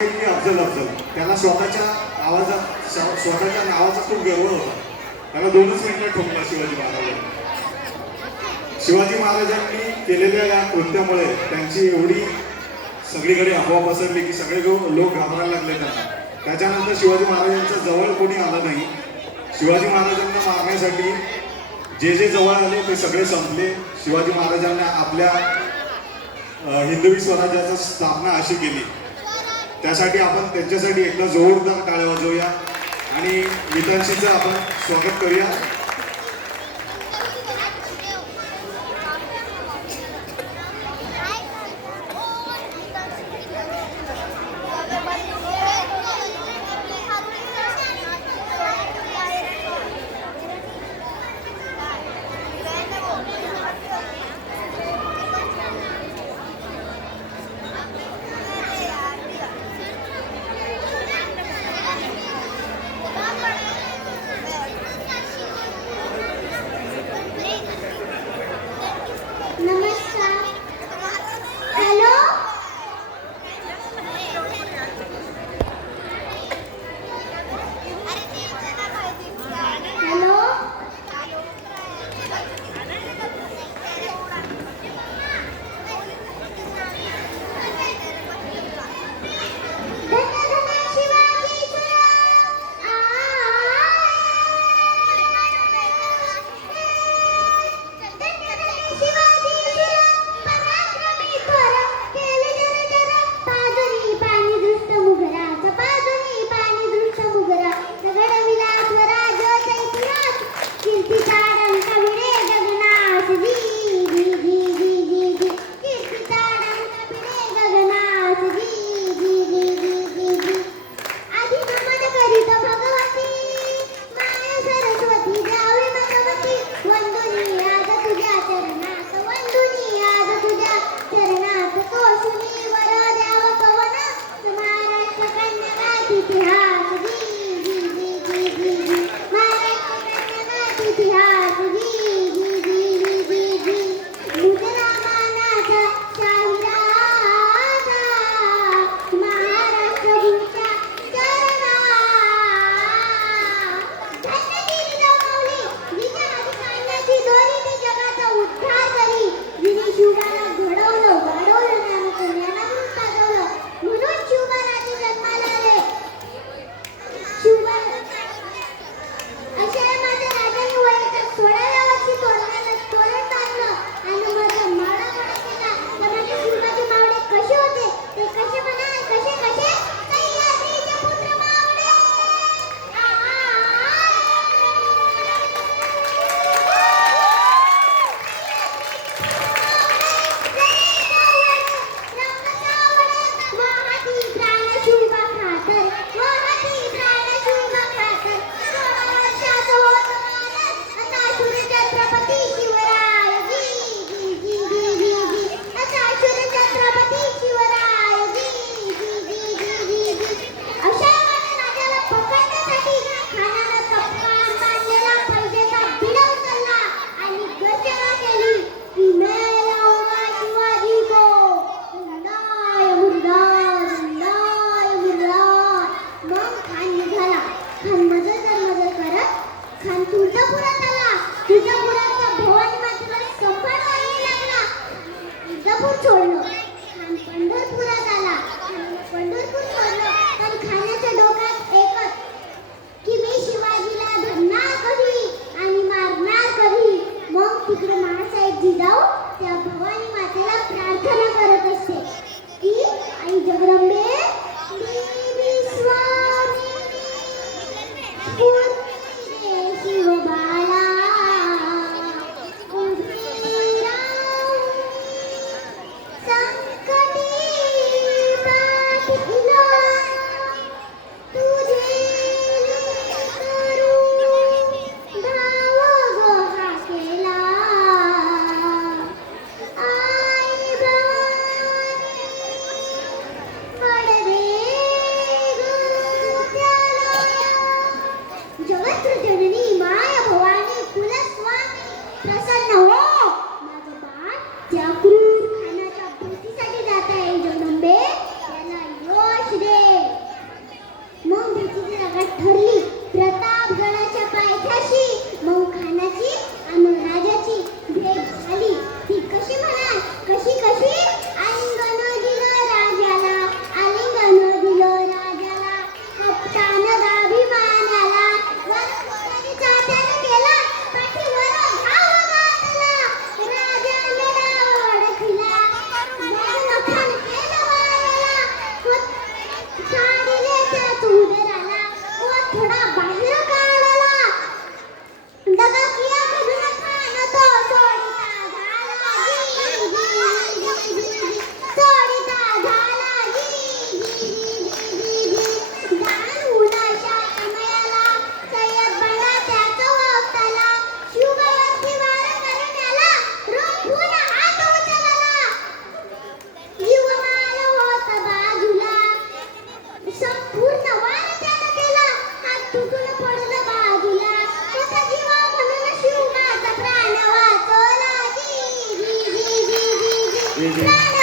अफजल अफजल त्याला स्वतःच्या नावाचा खूप गर्व होता. त्याला 2च मिनिटं ठोकला शिवाजी महाराजांनी. शिवाजी महाराजांनी केलेल्या या कृत्यामुळे त्यांची एवढी सगळीकडे अफवा पसरली की सगळे लोक घाबरायला लागले त्यांना. त्याच्यानंतर शिवाजी महाराजांच्या जवळ कोणी आलं नाही. शिवाजी महाराजांना मारण्यासाठी जे जवळ आले ते सगळे संपले. शिवाजी महाराजांना आपल्या हिंदवी स्वराज्याची स्थापना अशी केली. त्यासाठी आपण त्यांच्यासाठी एकदा जोरदार टाळ्या वाजवूया आणि गीतांशीचं आपण स्वागत करूया. हे